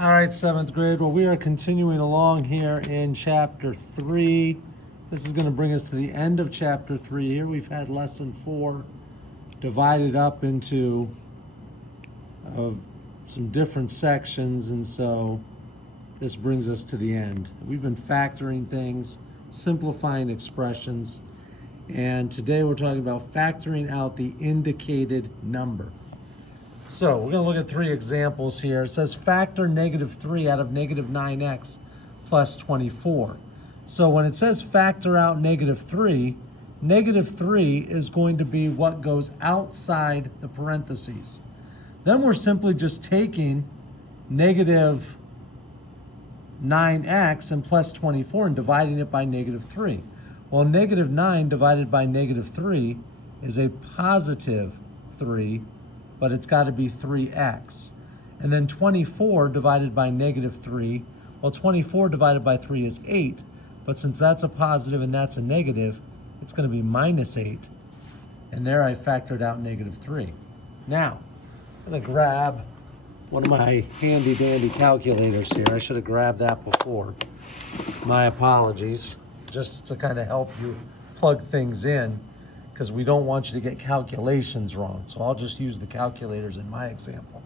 All right, seventh grade. Well, we are continuing along here in chapter 3. This is going to bring us to the end of chapter 3 here. We've had lesson 4 divided up into some different sections, and so this brings us to the end. We've been factoring things, simplifying expressions, and today we're talking about factoring out the indicated number. So we're going to look at 3 examples here. It says factor -3 out of -9x plus 24. So when it says factor out -3, -3 is going to be what goes outside the parentheses. Then we're simply just taking -9x and plus 24 and dividing it by -3. Well, -9 divided by -3 is a positive 3, but it's got to be 3x. And then 24 divided by -3, well, 24 divided by 3 is 8, but since that's a positive and that's a negative, it's going to be -8. And there I factored out -3. Now, I'm going to grab one of my handy dandy calculators here. I should have grabbed that before. My apologies, just to kind of help you plug things in, because we don't want you to get calculations wrong. So I'll just use the calculators in my example.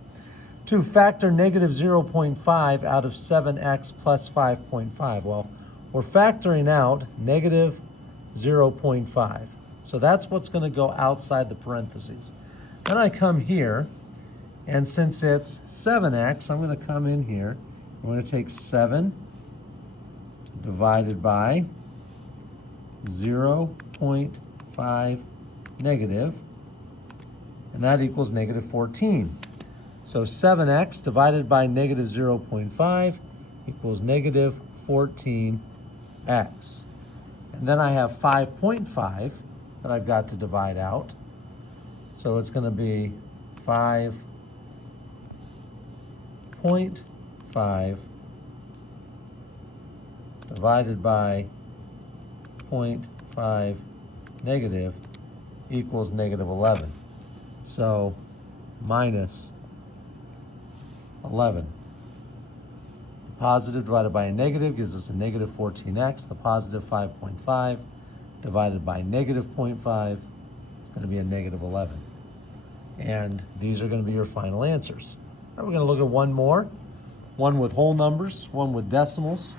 To factor -0.5 out of 7x plus 5.5. Well, we're factoring out -0.5. So that's what's going to go outside the parentheses. Then I come here, and since it's 7x, I'm going to come in here. I'm going to take 7 divided by 0.5 negative, and that equals -14. So 7x divided by -0.5 equals -14x. And then I have 5.5 that I've got to divide out. So it's going to be 5.5 divided by 0.5 negative equals -11. So minus 11. The positive divided by a negative gives us a -14x. The positive 5.5 divided by -0.5 is going to be a -11. And these are going to be your final answers. All right, we're going to look at one more. One with whole numbers, one with decimals,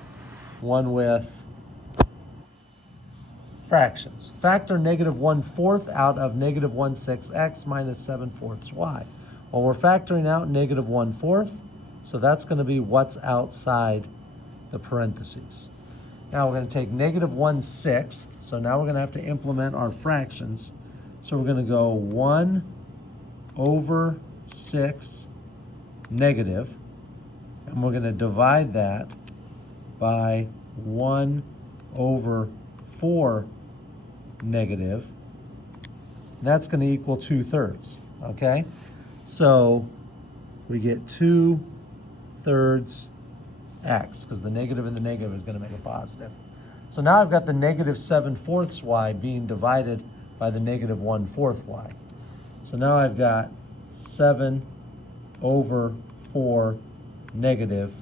one with fractions. Factor -1/4 out of -1/6x minus 7/4 y. Well, we're factoring out -1/4, so that's going to be what's outside the parentheses. Now we're going to take -1/6, so now we're going to have to implement our fractions. So we're going to go 1/6 negative, and we're going to divide that by 1/4 negative. That's going to equal 2/3, okay? So we get 2/3 x, because the negative and the negative is going to make a positive. So now I've got the -7/4 y being divided by the -1/4 y. So now I've got 7/4 negative,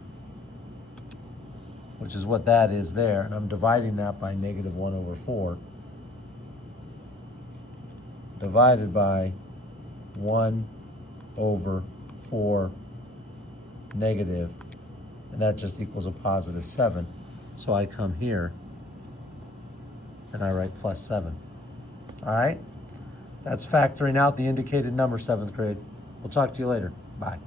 which is what that is there, and I'm dividing that by -1/4, divided by 1/4 negative, and that just equals a positive 7. So I come here and I write plus 7. All right? That's factoring out the indicated number, 7th grade. We'll talk to you later. Bye.